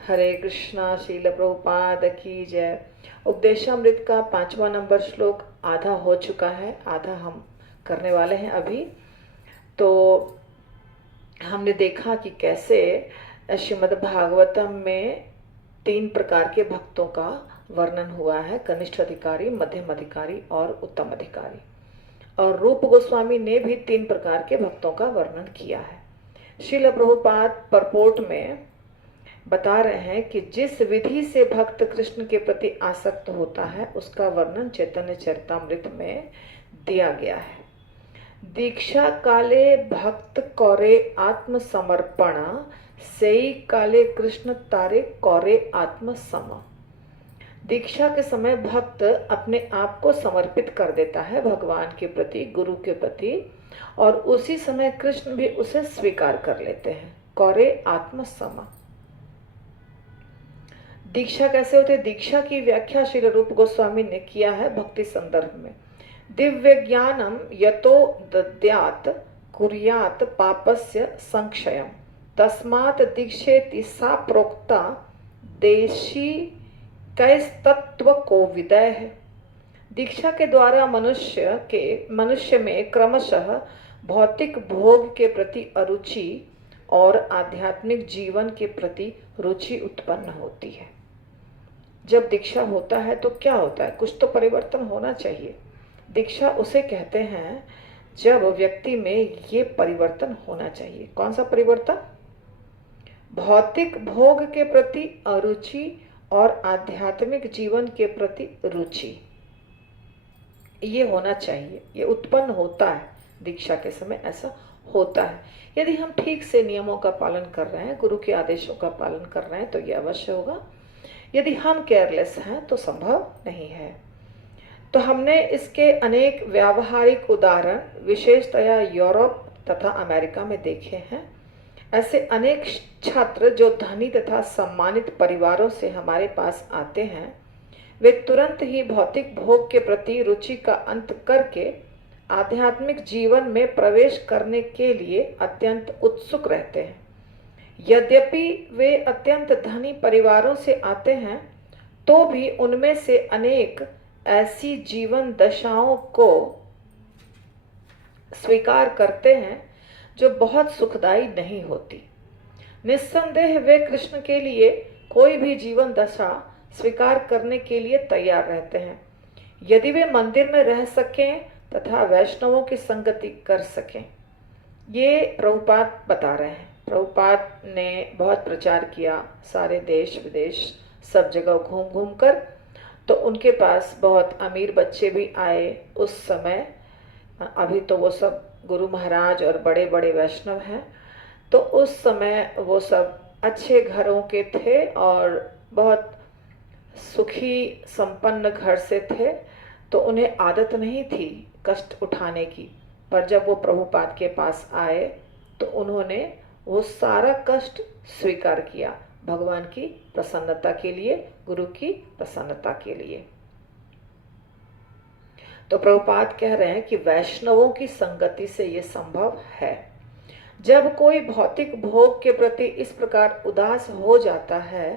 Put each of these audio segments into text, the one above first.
हरे कृष्णा। शील प्रभुपाद की जय। उपदेशामृत का 5वां नंबर श्लोक आधा हो चुका है, आधा हम करने वाले हैं अभी। तो हमने देखा कि कैसे श्रीमद् भागवतम में 3 प्रकार के भक्तों का वर्णन हुआ है, कनिष्ठ अधिकारी, मध्यम अधिकारी और उत्तम अधिकारी। और रूप गोस्वामी ने भी 3 प्रकार के भक्तों का वर्णन किया है। श्रील प्रभुपाद परपोर्ट में बता रहे हैं कि जिस विधि से भक्त कृष्ण के प्रति आसक्त होता है उसका वर्णन चैतन्य चरितामृत में दिया गया है। दीक्षा काले भक्त कौरे आत्मसमर्पण, सेई काले कृष्ण तारे कौरे आत्मसम। दीक्षा के समय भक्त अपने आप को समर्पित कर देता है भगवान के प्रति, गुरु के प्रति, और उसी समय कृष्ण भी उसे स्वीकार कर लेते हैं। कौरे आत्मसम। दीक्षा कैसे होती है? दीक्षा की व्याख्या श्री रूप गोस्वामी ने किया है भक्ति संदर्भ में। दिव्य ज्ञानम यतो दद्यात कुर्यात पापस्य संक्षयम, तस्मात् दीक्षेति सा प्रोक्ता देशी कैस्तत्व को विदय है। दीक्षा के द्वारा मनुष्य में क्रमशः भौतिक भोग के प्रति अरुचि और आध्यात्मिक जीवन के प्रति रुचि उत्पन्न होती है। जब दीक्षा होता है तो क्या होता है? कुछ तो परिवर्तन होना चाहिए। दीक्षा उसे कहते हैं जब व्यक्ति में ये परिवर्तन होना चाहिए। कौन सा परिवर्तन? भौतिक भोग के प्रति अरुचि और आध्यात्मिक जीवन के प्रति रुचि, ये होना चाहिए। ये उत्पन्न होता है दीक्षा के समय, ऐसा होता है। यदि हम ठीक से नियमों का पालन कर रहे हैं, गुरु के आदेशों का पालन कर रहे हैं तो ये अवश्य होगा। यदि हम केयरलेस हैं तो संभव नहीं है। तो हमने इसके अनेक व्यावहारिक उदाहरण विशेषतया यूरोप तथा अमेरिका में देखे हैं। ऐसे अनेक छात्र जो धनी तथा सम्मानित परिवारों से हमारे पास आते हैं, वे तुरंत ही भौतिक भोग के प्रति रुचि का अंत करके आध्यात्मिक जीवन में प्रवेश करने के लिए अत्यंत उत्सुक रहते हैं। यद्यपि वे अत्यंत धनी परिवारों से आते हैं तो भी उनमें से अनेक ऐसी जीवन दशाओं को स्वीकार करते हैं जो बहुत सुखदायी नहीं होती। निस्संदेह वे कृष्ण के लिए कोई भी जीवन दशा स्वीकार करने के लिए तैयार रहते हैं, यदि वे मंदिर में रह सकें तथा वैष्णवों की संगति कर सकें। ये प्रभुपाद बता रहे हैं। प्रभुपाद ने बहुत प्रचार किया सारे देश विदेश सब जगह घूम घूम कर। तो उनके पास बहुत अमीर बच्चे भी आए उस समय। अभी तो वो सब गुरु महाराज और बड़े बड़े वैष्णव हैं। तो उस समय वो सब अच्छे घरों के थे और बहुत सुखी संपन्न घर से थे, तो उन्हें आदत नहीं थी कष्ट उठाने की। पर जब वो प्रभुपाद के पास आए तो उन्होंने वो सारा कष्ट स्वीकार किया भगवान की प्रसन्नता के लिए, गुरु की प्रसन्नता के लिए। तो प्रभुपाद कह रहे हैं कि वैष्णवों की संगति से ये संभव है। जब कोई भौतिक भोग के प्रति इस प्रकार उदास हो जाता है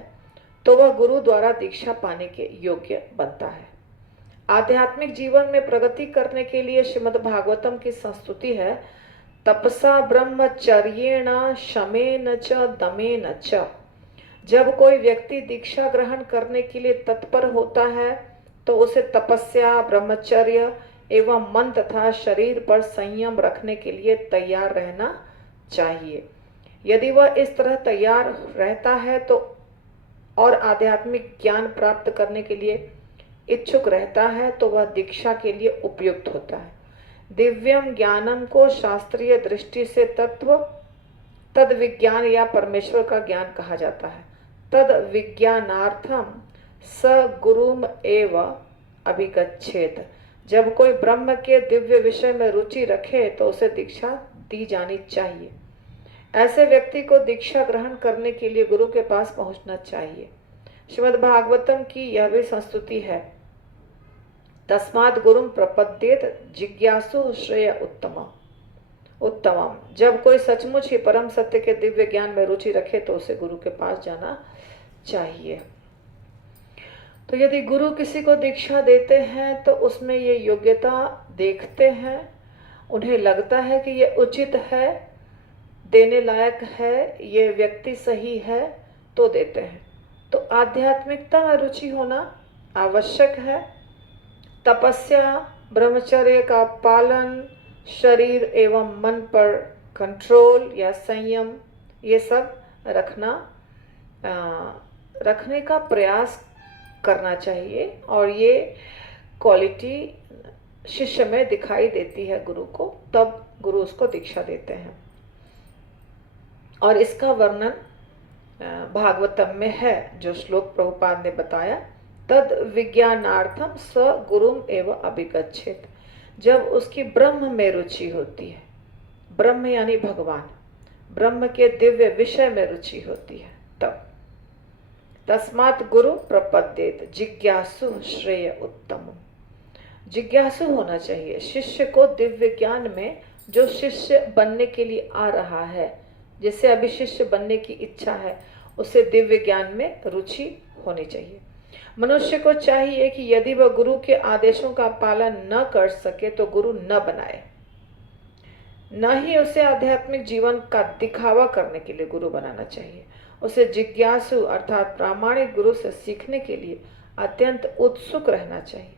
तो वह गुरु द्वारा दीक्षा पाने के योग्य बनता है। आध्यात्मिक जीवन में प्रगति करने के लिए श्रीमद् भागवतम की संस्तुति है, तपसा ब्रह्मचर्येण शमेन च दमेन च। जब कोई व्यक्ति दीक्षा ग्रहण करने के लिए तत्पर होता है तो उसे तपस्या, ब्रह्मचर्य एवं मन तथा शरीर पर संयम रखने के लिए तैयार रहना चाहिए। यदि वह इस तरह तैयार रहता है तो और आध्यात्मिक ज्ञान प्राप्त करने के लिए इच्छुक रहता है तो वह दीक्षा के लिए उपयुक्त होता है। दिव्यम ज्ञानम को शास्त्रीय दृष्टि से तत्व तद विज्ञान या परमेश्वर का ज्ञान कहा जाता है। तद विज्ञानार्थम स गुरुम एव अभिगच्छेत। जब कोई ब्रह्म के दिव्य विषय में रुचि रखे तो उसे दीक्षा दी जानी चाहिए। ऐसे व्यक्ति को दीक्षा ग्रहण करने के लिए गुरु के पास पहुंचना चाहिए। श्रीमद् भागवतम की यह भी संस्तुति है, तस्मात् गुरुम प्रपद्येत जिज्ञासु श्रेय उत्तमम। जब कोई सचमुच ही परम सत्य के दिव्य ज्ञान में रुचि रखे तो उसे गुरु के पास जाना चाहिए। तो यदि गुरु किसी को दीक्षा देते हैं तो उसमें ये योग्यता देखते हैं, उन्हें लगता है कि ये उचित है, देने लायक है, ये व्यक्ति सही है, तो देते हैं। तो आध्यात्मिकता में रुचि होना आवश्यक है। तपस्या, ब्रह्मचर्य का पालन, शरीर एवं मन पर कंट्रोल या संयम, ये सब रखने का प्रयास करना चाहिए। और ये क्वालिटी शिष्य में दिखाई देती है गुरु को, तब गुरु उसको दीक्षा देते हैं। और इसका वर्णन भागवतम में है, जो श्लोक प्रभुपाद ने बताया, तद विज्ञानार्थम स गुरुम एव अभिगच्छेत। जब उसकी ब्रह्म में रुचि होती है, ब्रह्म यानी भगवान, ब्रह्म के दिव्य विषय में रुचि होती है, तब तस्मात् गुरु प्रपद्येत जिज्ञासु श्रेय उत्तम। जिज्ञासु होना चाहिए शिष्य को दिव्य ज्ञान में। जो शिष्य बनने के लिए आ रहा है, जिससे अभी शिष्य बनने की इच्छा है, उसे दिव्य ज्ञान में रुचि होनी चाहिए। मनुष्य को चाहिए कि यदि वह गुरु के आदेशों का पालन न कर सके तो गुरु न बनाए, न ही उसे आध्यात्मिक जीवन का दिखावा करने के लिए गुरु बनाना चाहिए। उसे जिज्ञासु अर्थात प्रामाणिक गुरु से सीखने के लिए अत्यंत उत्सुक रहना चाहिए।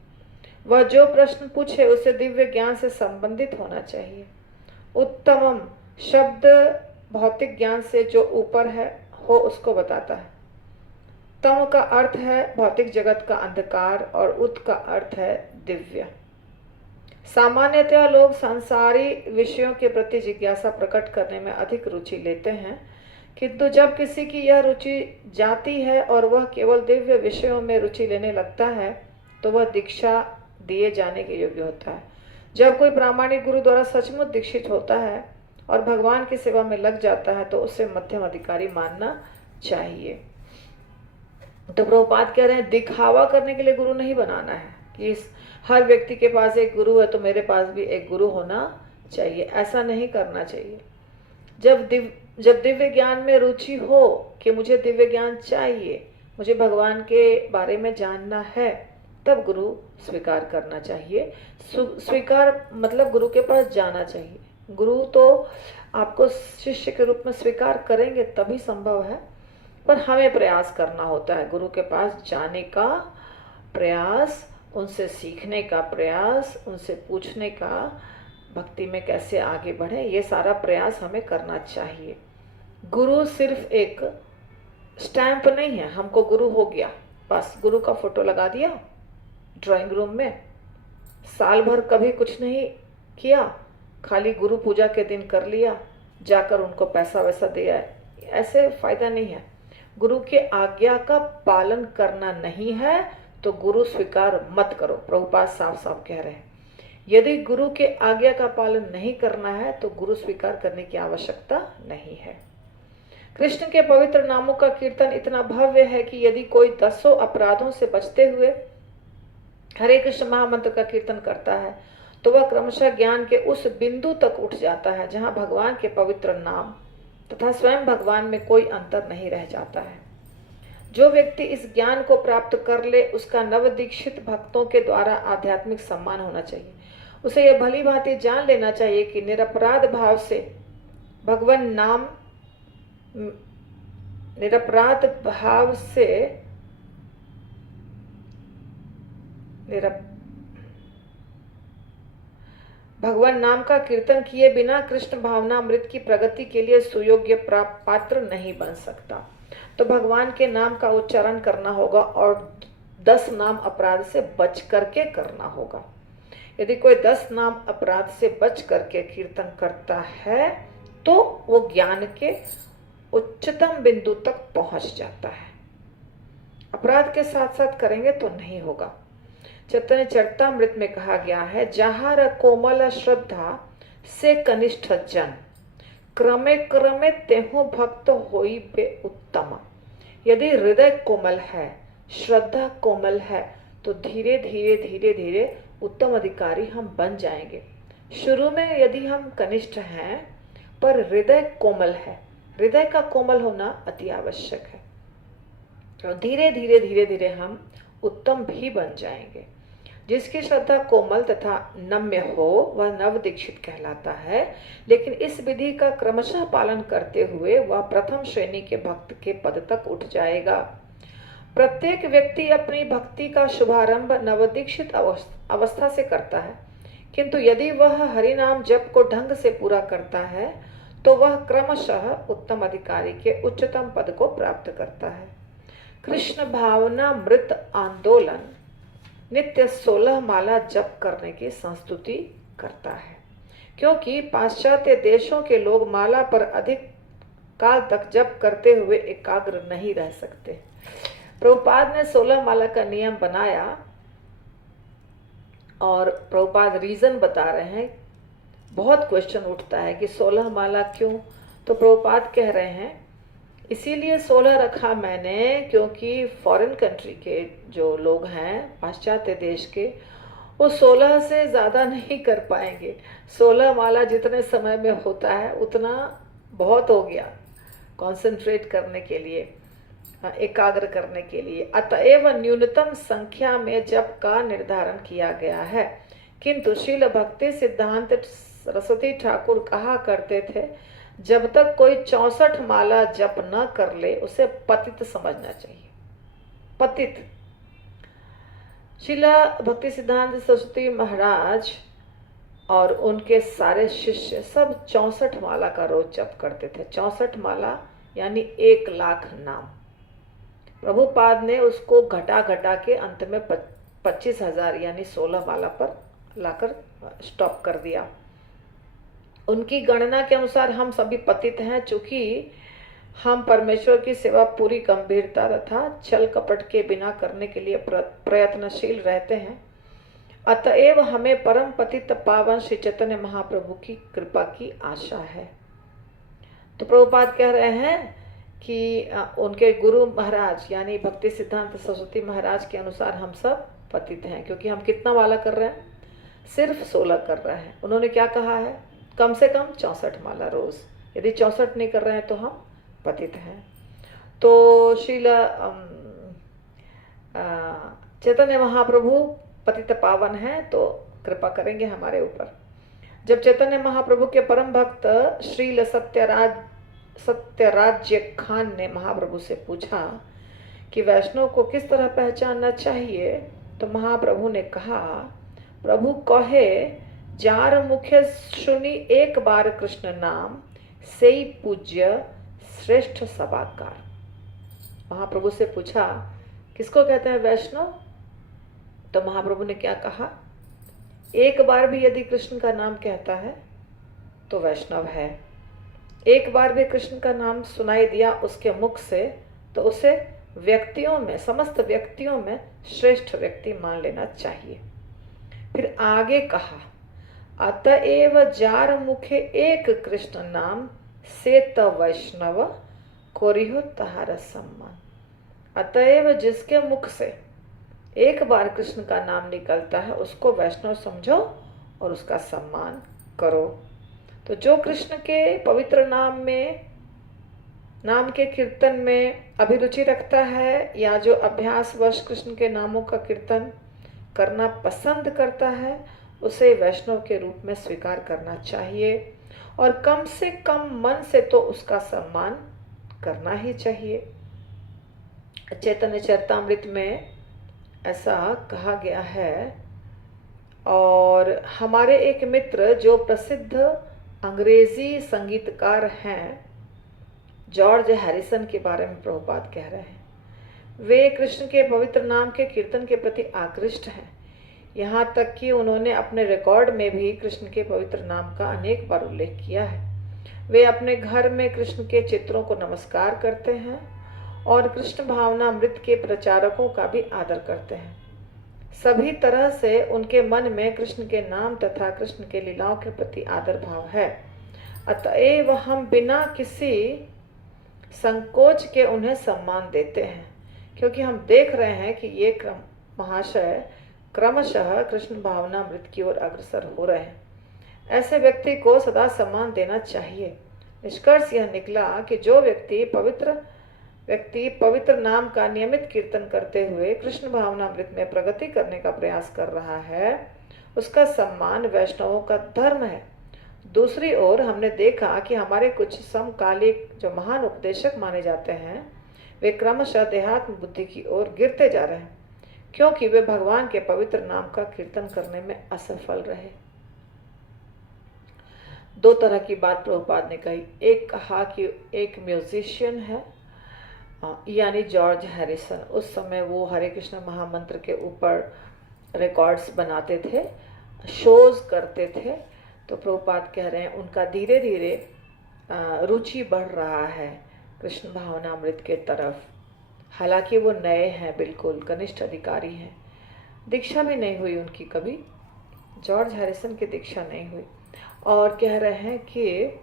वह जो प्रश्न पूछे उसे दिव्य ज्ञान से संबंधित होना चाहिए। उत्तमम शब्द भौतिक ज्ञान से जो ऊपर है हो उसको बताता है। तम का अर्थ है भौतिक जगत का अंधकार और उत का अर्थ है दिव्य। सामान्यतः लोग सांसारी विषयों के प्रति जिज्ञासा प्रकट करने में अधिक रुचि लेते हैं, किंतु जब किसी की यह रुचि जाती है और वह केवल दिव्य विषयों में रुचि लेने लगता है तो वह दीक्षा दिए जाने के योग्य होता है। जब कोई प्रामाणिक गुरु द्वारा सचमुच दीक्षित होता है और भगवान की सेवा में लग जाता है तो उसे मध्यम अधिकारी मानना चाहिए। तो प्रभुपाद कह रहे हैं दिखावा करने के लिए गुरु नहीं बनाना है कि हर व्यक्ति के पास एक गुरु है तो मेरे पास भी एक गुरु होना चाहिए, ऐसा नहीं करना चाहिए। जब दिव्य ज्ञान में रुचि हो कि मुझे दिव्य ज्ञान चाहिए, मुझे भगवान के बारे में जानना है, तब गुरु स्वीकार करना चाहिए। स्वीकार मतलब गुरु के पास जाना चाहिए। गुरु तो आपको शिष्य के रूप में स्वीकार करेंगे तभी संभव है, पर हमें प्रयास करना होता है गुरु के पास जाने का प्रयास, उनसे सीखने का प्रयास, उनसे पूछने का भक्ति में कैसे आगे बढ़े, ये सारा प्रयास हमें करना चाहिए। गुरु सिर्फ एक स्टैंप नहीं है, हमको गुरु हो गया बस गुरु का फोटो लगा दिया ड्राइंग रूम में, साल भर कभी कुछ नहीं किया, खाली गुरु पूजा के दिन कर लिया, जाकर उनको पैसा वैसा दिया, ऐसे फायदा नहीं है। गुरु के आज्ञा का पालन करना नहीं है तो गुरु स्वीकार मत करो। प्रभुपाद साफ साफ कह रहे हैं यदि गुरु के आज्ञा का पालन नहीं करना है तो गुरु स्वीकार करने की आवश्यकता नहीं है। कृष्ण के पवित्र नामों का कीर्तन इतना भव्य है कि यदि कोई 10 अपराधों से बचते हुए हरे कृष्ण महामंत्र का कीर्तन करता है तो वह क्रमशः ज्ञान के उस बिंदु तक उठ जाता है जहां भगवान के पवित्र नाम तथा स्वयं भगवान में कोई अंतर नहीं रह जाता है। जो व्यक्ति इस ज्ञान को प्राप्त कर ले उसका नवदीक्षित भक्तों के द्वारा आध्यात्मिक सम्मान होना चाहिए। उसे यह भली भांति जान लेना चाहिए कि निरपराध भाव से भगवान नाम भगवान नाम का कीर्तन किए बिना कृष्ण भावना अमृत की प्रगति के लिए सुयोग्य पात्र नहीं बन सकता। तो भगवान के नाम का उच्चारण करना होगा और 10 नाम अपराध से बच करके करना होगा। यदि कोई 10 नाम अपराध से बच करके कीर्तन करता है तो वो ज्ञान के उच्चतम बिंदु तक पहुंच जाता है। अपराध के साथ साथ करेंगे तो नहीं होगा। चैतन्य चरितामृत में कहा गया है जहार कोमल श्रद्धा से कनिष्ठ जन क्रमे क्रमे तेहु भक्त होई बे उत्तम। यदि हृदय कोमल है, श्रद्धा कोमल है तो धीरे धीरे धीरे धीरे उत्तम अधिकारी हम बन जाएंगे। शुरू में यदि हम कनिष्ठ हैं पर हृदय कोमल है, हृदय का कोमल होना अति आवश्यक है। तो धीरे धीरे धीरे धीरे हम उत्तम भी बन जाएंगे। जिसकी श्रद्धा कोमल तथा नम्य हो वह नव दीक्षित कहलाता है, लेकिन इस विधि का क्रमशः पालन करते हुए वह प्रथम श्रेणी के भक्त के पद तक उठ जाएगा। प्रत्येक व्यक्ति अपनी भक्ति का शुभारंभ नवदीक्षित अवस्था से करता है, किंतु यदि वह हरिनाम जप को ढंग से पूरा करता है तो वह क्रमशः उत्तम अधिकारी के उच्चतम पद को प्राप्त करता है। कृष्ण भावना मृत आंदोलन नित्य 16 माला जप करने की संस्तुति करता है, क्योंकि पाश्चात्य देशों के लोग माला पर अधिक काल तक जप करते हुए एकाग्र नहीं रह सकते। प्रभुपाद ने 16 माला का नियम बनाया और प्रभुपाद रीजन बता रहे हैं। बहुत क्वेश्चन उठता है कि 16 माला क्यों, तो प्रभुपाद कह रहे हैं इसीलिए 16 रखा मैंने क्योंकि फॉरेन कंट्री के जो लोग हैं पाश्चात्य देश के, वो 16 से ज़्यादा नहीं कर पाएंगे। 16 माला जितने समय में होता है उतना बहुत हो गया कंसंट्रेट करने के लिए, एकाग्र करने के लिए। अतएव न्यूनतम संख्या में जप का निर्धारण किया गया है। किंतु श्रील भक्ति सिद्धांत सरस्वती ठाकुर कहा करते थे, जब तक कोई 64 माला जप न कर ले उसे पतित समझना चाहिए। पतित। श्रील भक्ति सिद्धांत सरस्वती महाराज और उनके सारे शिष्य सब 64 माला का रोज जप करते थे। 64 माला यानी 1 लाख नाम। प्रभुपाद ने उसको घटा घटा के अंत में 25,000 यानी 16 माला पर लाकर स्टॉप कर दिया। उनकी गणना के अनुसार हम सभी पतित हैं, चूंकि हम परमेश्वर की सेवा पूरी गंभीरता तथा छल कपट के बिना करने के लिए प्रयत्नशील रहते हैं। अतएव हमें परम पतित पावन श्री चैतन्य महाप्रभु की कृपा की आशा है। तो प्रभुपाद कह रहे हैं कि उनके गुरु महाराज यानी भक्ति सिद्धांत सरस्वती महाराज के अनुसार हम सब पतित हैं, क्योंकि हम कितना माला कर रहे हैं? सिर्फ 16 कर रहे हैं। उन्होंने क्या कहा है? कम से कम 64 माला रोज। यदि 64 नहीं कर रहे हैं तो हम पतित हैं। तो श्रील चैतन्य महाप्रभु पतित पावन हैं तो कृपा करेंगे हमारे ऊपर। जब चैतन्य महाप्रभु के परम भक्त श्रील सत्यराज्य खान ने महाप्रभु से पूछा कि वैष्णव को किस तरह पहचानना चाहिए, तो महाप्रभु ने कहा, प्रभु कहे जार मुखे सुनी एक बार कृष्ण नाम, सेई पूज्य श्रेष्ठ सभाकार। महाप्रभु से पूछा किसको कहते हैं वैष्णव, तो महाप्रभु ने क्या कहा, एक बार भी यदि कृष्ण का नाम कहता है तो वैष्णव है। एक बार भी कृष्ण का नाम सुनाई दिया उसके मुख से तो उसे व्यक्तियों में, समस्त व्यक्तियों में श्रेष्ठ व्यक्ति मान लेना चाहिए। फिर आगे कहा, अतएव जार मुखे एक कृष्ण नाम, से त वैष्णव कोरिहो तहार सम्मान। अतएव जिसके मुख से एक बार कृष्ण का नाम निकलता है उसको वैष्णव समझो और उसका सम्मान करो। तो जो कृष्ण के पवित्र नाम के कीर्तन में अभिरुचि रखता है या जो अभ्यासवश कृष्ण के नामों का कीर्तन करना पसंद करता है, उसे वैष्णव के रूप में स्वीकार करना चाहिए और कम से कम मन से तो उसका सम्मान करना ही चाहिए। चैतन्य चरितामृत में ऐसा कहा गया है। और हमारे एक मित्र जो प्रसिद्ध अंग्रेजी संगीतकार हैं, जॉर्ज हैरिसन के बारे में प्रभुपाद कह रहे हैं, वे कृष्ण के पवित्र नाम के कीर्तन के प्रति आकृष्ट हैं। यहाँ तक कि उन्होंने अपने रिकॉर्ड में भी कृष्ण के पवित्र नाम का अनेक बार उल्लेख किया है। वे अपने घर में कृष्ण के चित्रों को नमस्कार करते हैं और कृष्ण भावना अमृत के प्रचारकों का भी आदर करते हैं। सभी तरह से उनके मन में कृष्ण के नाम तथा कृष्ण के लीलाओं के प्रति आदर भाव है। अतएव हम बिना किसी संकोच के उन्हें सम्मान देते हैं, क्योंकि हम देख रहे हैं कि ये महाशय क्रमशः कृष्ण भावना अमृत की ओर अग्रसर हो रहे हैं। ऐसे व्यक्ति को सदा सम्मान देना चाहिए। निष्कर्ष यह निकला कि जो व्यक्ति पवित्र व्यक्ति पवित्र नाम का नियमित कीर्तन करते हुए कृष्ण भावनामृत में प्रगति करने का प्रयास कर रहा है, उसका सम्मान वैष्णवों का धर्म है। दूसरी ओर हमने देखा कि हमारे कुछ समकालिक जो महान उपदेशक माने जाते हैं, वे क्रमशः देहात्म बुद्धि की ओर गिरते जा रहे हैं, क्योंकि वे भगवान के पवित्र नाम का कीर्तन करने में असफल रहे। दो तरह की बात प्रभुपाद ने कही। एक कहा कि एक म्यूजिशियन है, यानी जॉर्ज हैरिसन। उस समय वो हरे कृष्ण महामंत्र के ऊपर रिकॉर्ड्स बनाते थे, शोज करते थे। तो प्रभुपाद कह रहे हैं उनका धीरे धीरे रुचि बढ़ रहा है कृष्ण भावनामृत के तरफ। हालांकि वो नए हैं, बिल्कुल कनिष्ठ अधिकारी हैं, दीक्षा भी नहीं हुई उनकी कभी, जॉर्ज हैरिसन की दीक्षा नहीं हुई। और कह रहे हैं कि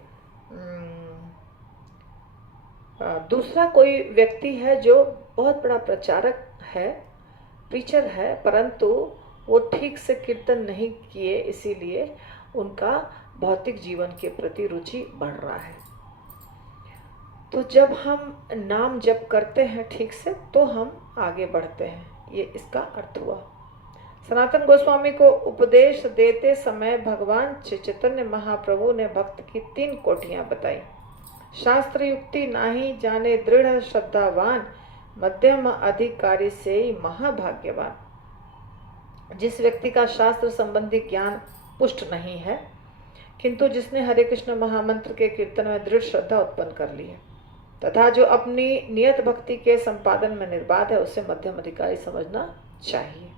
दूसरा कोई व्यक्ति है जो बहुत बड़ा प्रचारक है, प्रीचर है, परंतु वो ठीक से कीर्तन नहीं किए, इसीलिए उनका भौतिक जीवन के प्रति रुचि बढ़ रहा है। तो जब हम नाम जप करते हैं ठीक से तो हम आगे बढ़ते हैं, ये इसका अर्थ हुआ। सनातन गोस्वामी को उपदेश देते समय भगवान श्री चैतन्य महाप्रभु ने भक्त की 3 कोटियां बताई। शास्त्र युक्ति नाही जाने दृढ़ श्रद्धावान, मध्यम अधिकारी से ही महाभाग्यवान। जिस व्यक्ति का शास्त्र संबंधी ज्ञान पुष्ट नहीं है, किंतु जिसने हरे कृष्ण महामंत्र के कीर्तन में दृढ़ श्रद्धा उत्पन्न कर ली है तथा जो अपनी नियत भक्ति के संपादन में निर्बाध है, उसे मध्यम अधिकारी समझना चाहिए।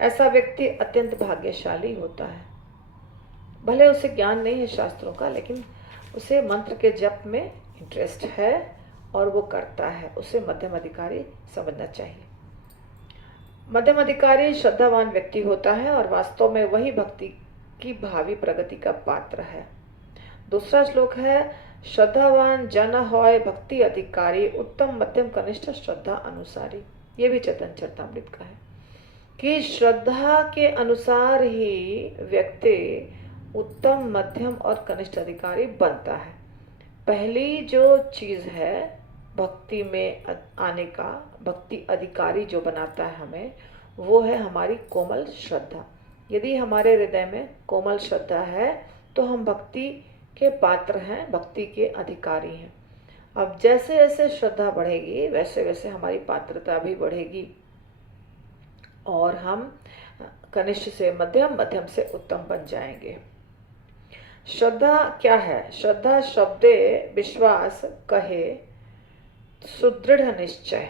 ऐसा व्यक्ति अत्यंत भाग्यशाली होता है। भले उसे ज्ञान नहीं है शास्त्रों का, लेकिन उसे मंत्र के जप में इंटरेस्ट है और वो करता है, उसे मध्यम अधिकारी समझना चाहिए। मध्यम अधिकारी श्रद्धावान व्यक्ति होता है और वास्तव में वही भक्ति की भावी प्रगति का पात्र है। दूसरा श्लोक है, श्रद्धावान जन होय भक्ति अधिकारी, उत्तम मध्यम कनिष्ठ श्रद्धा अनुसारी। ये भी चैतन्य चरितामृत का है कि श्रद्धा के अनुसार ही व्यक्ति उत्तम मध्यम और कनिष्ठ अधिकारी बनता है। पहली जो चीज है भक्ति में आने का, भक्ति अधिकारी जो बनाता है हमें, वो है हमारी कोमल श्रद्धा। यदि हमारे हृदय में कोमल श्रद्धा है तो हम भक्ति के पात्र हैं, भक्ति के अधिकारी हैं। अब जैसे जैसे श्रद्धा बढ़ेगी वैसे वैसे हमारी पात्रता भी बढ़ेगी और हम कनिष्ठ से मध्यम, मध्यम से उत्तम बन जाएंगे। श्रद्धा क्या है? श्रद्धा शब्दे विश्वास कहे सुदृढ़ निश्चय,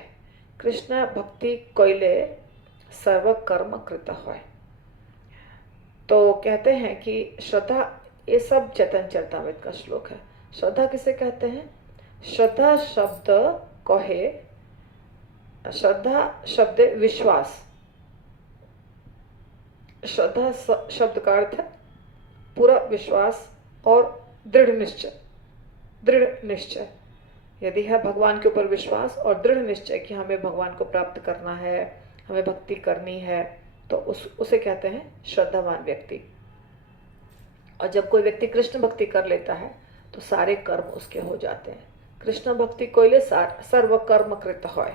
कृष्ण भक्ति कोइले सर्व कर्म कृत है। तो कहते हैं कि श्रद्धा, ये सब चैतन्य चरितामृत का श्लोक है। श्रद्धा किसे कहते हैं? श्रद्धा शब्द कहे, श्रद्धा शब्द विश्वास, श्रद्धा शब्द का अर्थ है पूरा विश्वास और दृढ़ निश्चय। दृढ़ निश्चय यदि है भगवान के ऊपर विश्वास और दृढ़ निश्चय कि हमें भगवान को प्राप्त करना है, हमें भक्ति करनी है, तो उसे कहते हैं श्रद्धावान व्यक्ति। और जब कोई व्यक्ति कृष्ण भक्ति कर लेता है तो सारे कर्म उसके हो जाते हैं। कृष्ण भक्ति कोइले सर्व कर्म कृत होय।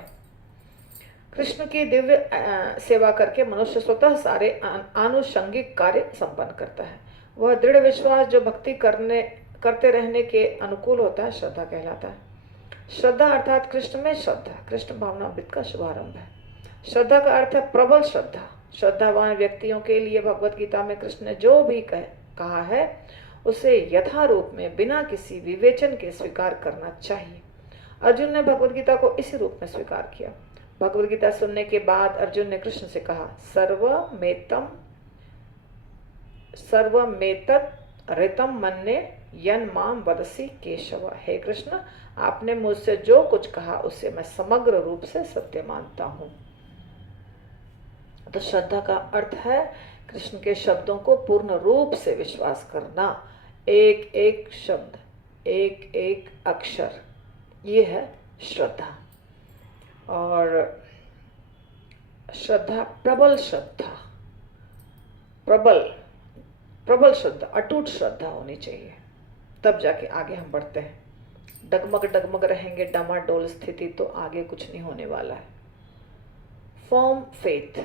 कृष्ण की दिव्य सेवा करके मनुष्य स्वतः सारे आनुषंगिक कार्य संपन्न करता है। वह दृढ़ विश्वास जो भक्ति करते रहने के अनुकूल होता है श्रद्धा कहलाता है। श्रद्धा अर्थात कृष्ण में श्रद्धा, कृष्ण भावनामृत का शुभारंभ है। श्रद्धा का अर्थ है प्रबल श्रद्धा। श्रद्धावान व्यक्तियों के लिए भगवत गीता में कृष्ण ने जो भी कहा है उसे यथारूप में बिना किसी विवेचन के स्वीकार करना चाहिए। अर्जुन ने भगवत गीता को इसी रूप में स्वीकार किया। भगवत गीता सुनने के बाद अर्जुन ने कृष्ण से कहा, सर्वमेतत् ऋतं मन्ये यन माम वदसि केशव। हे कृष्ण, आपने मुझसे जो कुछ कहा उसे मैं समग्र रूप से सत्य मानता हूँ। तो श्रद्धा का अर्थ है कृष्ण के शब्दों को पूर्ण रूप से विश्वास करना, एक एक शब्द, एक एक अक्षर, ये है श्रद्धा। और श्रद्धा प्रबल श्रद्धा, प्रबल श्रद्धा, अटूट श्रद्धा होनी चाहिए, तब जाके आगे हम बढ़ते हैं। डगमग डगमग रहेंगे डामाडोल स्थिति, तो आगे कुछ नहीं होने वाला है। फर्म फेथ,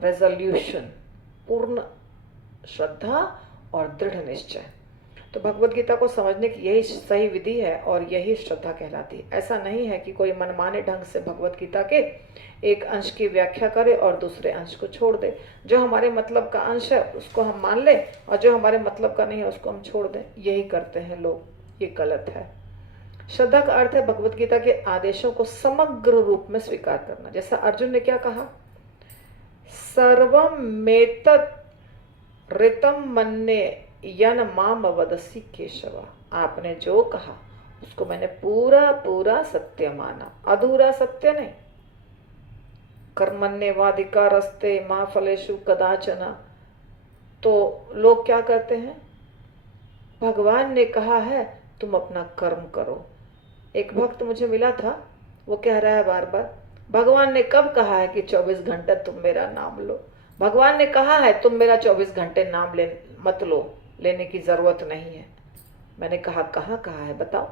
रेजोल्यूशन, पूर्ण श्रद्धा और दृढ़ निश्चय। तो भगवत गीता को समझने की यही सही विधि है और यही श्रद्धा कहलाती है। ऐसा नहीं है कि कोई मनमाने ढंग से भगवत गीता के एक अंश की व्याख्या करे और दूसरे अंश को छोड़ दे। जो हमारे मतलब का अंश है उसको हम मान लें और जो हमारे मतलब का नहीं है उसको हम छोड़ दें। यही करते हैं लोग, ये गलत है। श्रद्धा का अर्थ है भगवत गीता के आदेशों को समग्र रूप में स्वीकार करना। जैसा अर्जुन ने क्या कहा, सर्वमेतत् ऋतं मन्ये यन माम वदसि केशव। आपने जो कहा उसको मैंने पूरा पूरा सत्य माना, अधूरा सत्य नहीं। कर्मण्येवाधिकारस्ते मा फलेषु कदाचन। तो लोग क्या करते हैं, भगवान ने कहा है तुम अपना कर्म करो। एक भक्त मुझे मिला था, वो कह रहा है बार बार, भगवान ने कब कहा है कि 24 घंटे तुम मेरा नाम लो। भगवान ने कहा है तुम मेरा 24 घंटे नाम मत लो, लेने की जरूरत नहीं है। मैंने कहा कहाँ कहा है बताओ।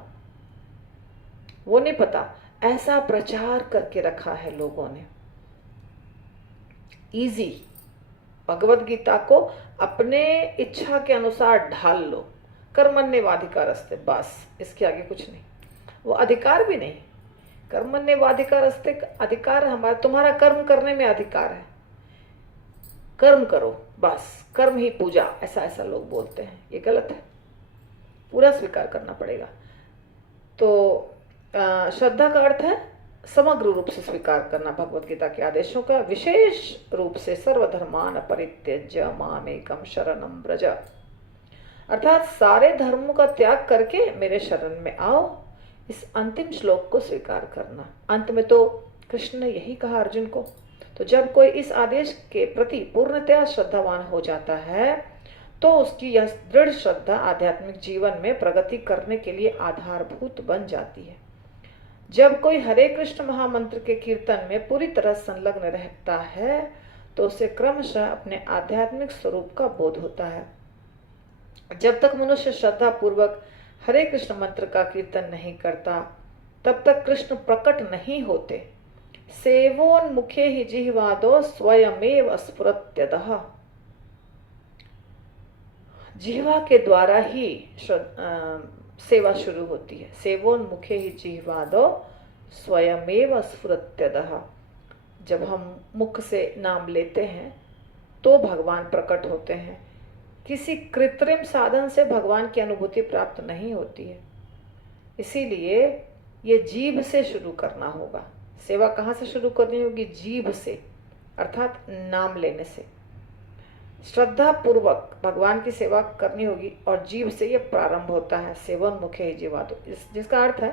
वो नहीं पता, ऐसा प्रचार करके रखा है लोगों ने। इजी, भगवत गीता को अपने इच्छा के अनुसार ढाल लो। कर्मण्येवाधिकारस्ते, बस इसके आगे कुछ नहीं। वो अधिकार भी नहीं, कर्मण्येवाधिकारस्ते अधिकार हमारा, तुम्हारा कर्म करने में अधिकार है, कर्म करो बस, कर्म ही पूजा, ऐसा ऐसा लोग बोलते हैं। ये गलत है, पूरा स्वीकार करना पड़ेगा। तो श्रद्धा का अर्थ है समग्र रूप से स्वीकार करना भगवत गीता के आदेशों का, विशेष रूप से सर्वधर्मान परित्यज्य मामेकम शरणम व्रज। अर्थात सारे धर्मों का त्याग करके मेरे शरण में आओ, इस अंतिम श्लोक को स्वीकार करना। अंत में तो कृष्ण ने यही कहा अर्जुन को। तो जब कोई इस आदेश के प्रति पूर्णतया श्रद्धावान हो जाता है तो उसकी यह दृढ़ श्रद्धा आध्यात्मिक जीवन में प्रगति करने के लिए आधारभूत बन जाती है। जब कोई हरे कृष्ण महामंत्र के कीर्तन में पूरी तरह संलग्न रहता है तो उसे क्रमशः अपने आध्यात्मिक स्वरूप का बोध होता है। जब तक मनुष्य श्रद्धा पूर्वक हरे कृष्ण मंत्र का कीर्तन नहीं करता तब तक कृष्ण प्रकट नहीं होते। सेवोन्मुखे ही जिह्वादो स्वयमेव स्फुरत्यतः। जिह्वा के द्वारा ही सेवा शुरू होती है। सेवोन्मुखे ही जिह्वादो स्वयमेव स्फुरत्यतः। जब हम मुख से नाम लेते हैं तो भगवान प्रकट होते हैं। किसी कृत्रिम साधन से भगवान की अनुभूति प्राप्त नहीं होती है। इसीलिए ये जीभ से शुरू करना होगा। सेवा कहाँ से शुरू करनी होगी? जीभ से, अर्थात नाम लेने से। श्रद्धा पूर्वक भगवान की सेवा करनी होगी और जीभ से ये प्रारंभ होता है। सेवोन्मुखे ही जिह्वादो, जिसका अर्थ है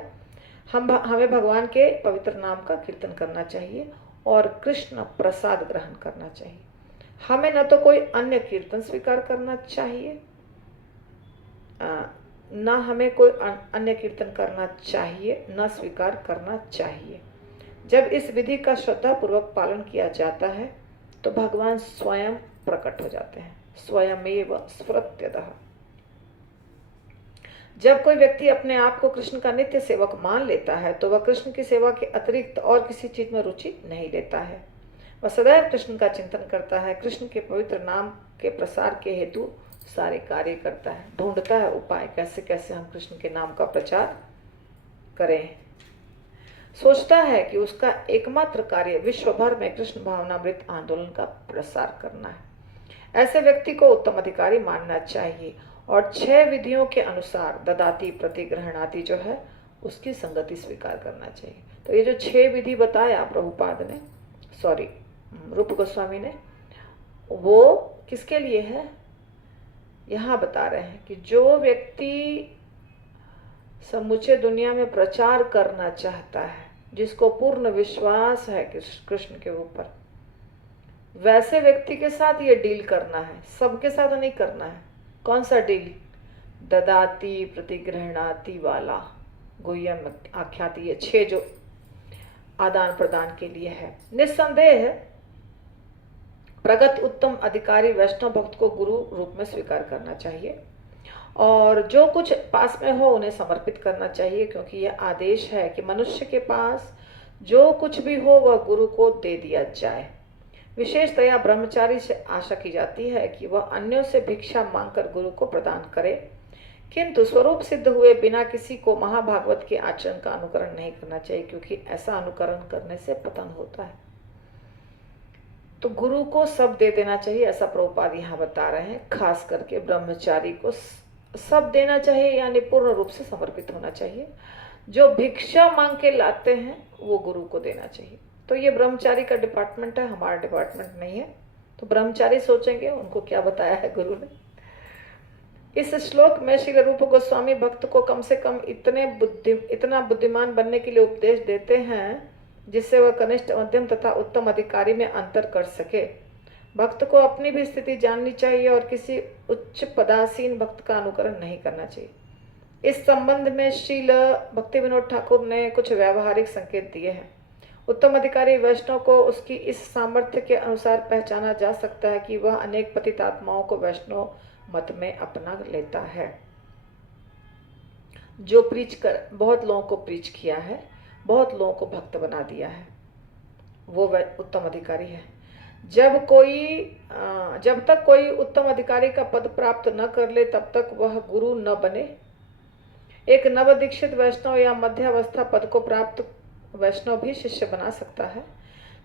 हमें भगवान के पवित्र नाम का कीर्तन करना चाहिए और कृष्ण प्रसाद ग्रहण करना चाहिए। हमें न तो कोई अन्य कीर्तन स्वीकार करना चाहिए, न हमें कोई अन्य कीर्तन करना चाहिए, न स्वीकार करना चाहिए। जब इस विधि का श्रद्धा पूर्वक पालन किया जाता है तो भगवान स्वयं प्रकट हो जाते हैं। स्वयमेव स्फुरत्यतः। जब कोई व्यक्ति अपने आप को कृष्ण का नित्य सेवक मान लेता है तो वह कृष्ण की सेवा के अतिरिक्त और किसी चीज में रुचि नहीं लेता है। वह सदैव कृष्ण का चिंतन करता है, कृष्ण के पवित्र नाम के प्रसार के हेतु सारे कार्य करता है, ढूंढता है उपाय कैसे कैसे हम कृष्ण के नाम का प्रचार करें। सोचता है कि उसका एकमात्र कार्य विश्व भर में कृष्ण भावनामृत आंदोलन का प्रसार करना है। ऐसे व्यक्ति को उत्तम अधिकारी मानना चाहिए और 6 विधियों के अनुसार ददाति प्रतिग्रहणाति जो है उसकी संगति स्वीकार करना चाहिए। तो ये जो 6 विधि बताया प्रभुपाद ने, रूप गोस्वामी ने, वो किसके लिए है? यहाँ बता रहे हैं कि जो व्यक्ति समूचे दुनिया में प्रचार करना चाहता है, जिसको पूर्ण विश्वास है कृष्ण के ऊपर, वैसे व्यक्ति के साथ ये डील करना है, सबके साथ नहीं करना है। कौन सा डील? ददाति प्रतिग्रहणाति वाला, गुह्यम आख्याति, ये 6 जो आदान प्रदान के लिए है। निस्संदेह प्रगत उत्तम अधिकारी वैष्णव भक्त को गुरु रूप में स्वीकार करना चाहिए और जो कुछ पास में हो उन्हें समर्पित करना चाहिए, क्योंकि यह आदेश है कि मनुष्य के पास जो कुछ भी हो वह गुरु को दे दिया जाए। विशेषतया ब्रह्मचारी से आशा की जाती है कि वह अन्यों से भिक्षा मांगकर गुरु को प्रदान करे, किंतु स्वरूप सिद्ध हुए बिना किसी को महाभागवत के आचरण का अनुकरण नहीं करना चाहिए, क्योंकि ऐसा अनुकरण करने से पतन होता है। तो गुरु को सब दे देना चाहिए, ऐसा प्रभुपाद यहाँ बता रहे हैं। खास करके ब्रह्मचारी को सब देना चाहिए, यानी पूर्ण रूप से समर्पित होना चाहिए। जो भिक्षा मांग के लाते हैं वो गुरु को देना चाहिए। तो ये ब्रह्मचारी का डिपार्टमेंट है, हमारा डिपार्टमेंट नहीं है। तो ब्रह्मचारी सोचेंगे उनको क्या बताया है गुरु ने। इस श्लोक में श्री रूप गोस्वामी भक्त को कम से कम इतना बुद्धिमान बनने के लिए उपदेश देते हैं जिससे वह कनिष्ठ, मध्यम तथा उत्तम अधिकारी में अंतर कर सके। भक्त को अपनी भी स्थिति जाननी चाहिए और किसी उच्च पदासीन भक्त का अनुकरण नहीं करना चाहिए। इस संबंध में श्रील भक्ति विनोद ठाकुर ने कुछ व्यावहारिक संकेत दिए हैं। उत्तम अधिकारी वैष्णव को उसकी इस सामर्थ्य के अनुसार पहचाना जा सकता है कि वह अनेक पतित आत्माओं को वैष्णव मत में अपना लेता है। जो प्रीच कर बहुत लोगों को प्रीच किया है, बहुत लोगों को भक्त बना दिया है, वो उत्तम अधिकारी है। जब तक कोई उत्तम अधिकारी का पद प्राप्त न कर ले तब तक वह गुरु न बने। एक नवदीक्षित वैष्णव या मध्यावस्था पद को प्राप्त वैष्णव भी शिष्य बना सकता है,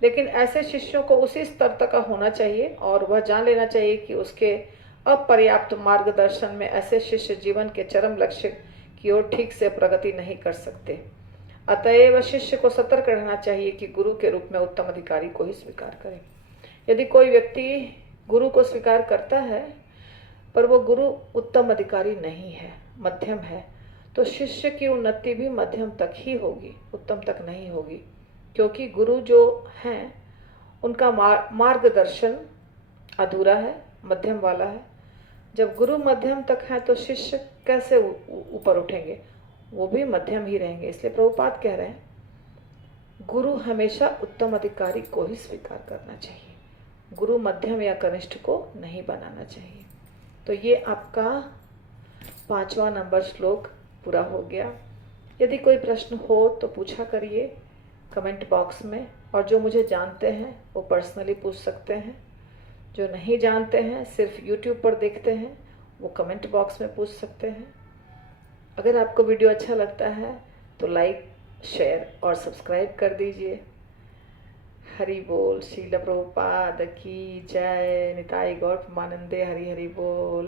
लेकिन ऐसे शिष्यों को उसी स्तर तक का होना चाहिए और वह जान लेना चाहिए कि उसके अपर्याप्त मार्गदर्शन में ऐसे शिष्य जीवन के चरम लक्ष्य की ओर ठीक से प्रगति नहीं कर सकते। अतएव शिष्य को सतर्क रहना चाहिए कि गुरु के रूप में उत्तम अधिकारी को ही स्वीकार करे। यदि कोई व्यक्ति गुरु को स्वीकार करता है पर वो गुरु उत्तम अधिकारी नहीं है, मध्यम है, तो शिष्य की उन्नति भी मध्यम तक ही होगी, उत्तम तक नहीं होगी, क्योंकि गुरु जो हैं उनका मार्गदर्शन अधूरा है, मध्यम वाला है। जब गुरु मध्यम तक है तो शिष्य कैसे ऊपर उठेंगे, वो भी मध्यम ही रहेंगे। इसलिए प्रभुपाद कह रहे हैं गुरु हमेशा उत्तम अधिकारी को ही स्वीकार करना चाहिए, गुरु मध्यम या कनिष्ठ को नहीं बनाना चाहिए। तो ये आपका 5वां नंबर श्लोक पूरा हो गया। यदि कोई प्रश्न हो तो पूछा करिए कमेंट बॉक्स में, और जो मुझे जानते हैं वो पर्सनली पूछ सकते हैं। जो नहीं जानते हैं, सिर्फ YouTube पर देखते हैं, वो कमेंट बॉक्स में पूछ सकते हैं। अगर आपको वीडियो अच्छा लगता है तो लाइक, शेयर और सब्सक्राइब कर दीजिए। हरि बोल। श्रील प्रभुपाद की जय। निताई गौर प्रेमानंदे। हरि हरि बोल।